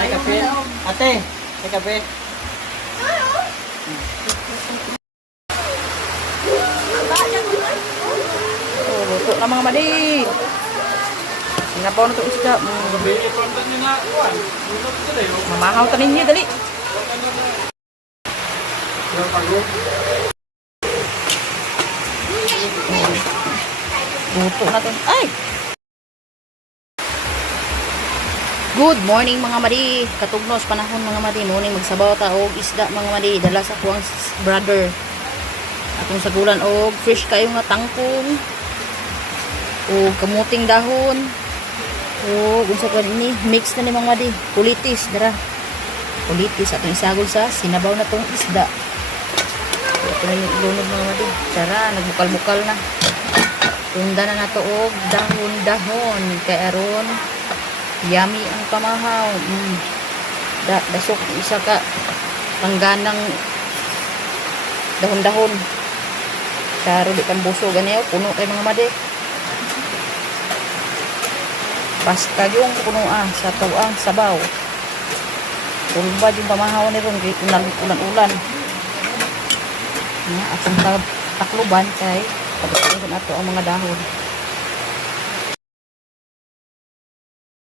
Ay, kape. Ate, may kape. Oh, luto na mga madi. Sinabaw na ito isda. Mamahaw ta ninyo, dali. Luto na ito. Ay! Good morning mga madi. Katugnos panahon mga madi. Morning magsabaw ta og isda mga madi. Dala sa kuwang brother. Atong sagulan og fresh kayo nga tangkong. O kamuting dahon. O unsa ka ni mix na ni mga madi. Pulitis dara. Pulitis atong isagol sa sinabaw na tong isda. Ito na yung ilunod mga madi. Tara, nagbukal-bukal na. Tunda na nato og dahon-dahon kay aron yummy ang pamahaw. Dasok isa ka pangganang dahon-dahon. Saro di kan buso ganiyo puno kay mga madi. Basta yung puno sa tuang sabaw. Ulbad yung pamahaw ni ron ulan-ulan. Atong takluban kay pagkain nato ang mga dahon.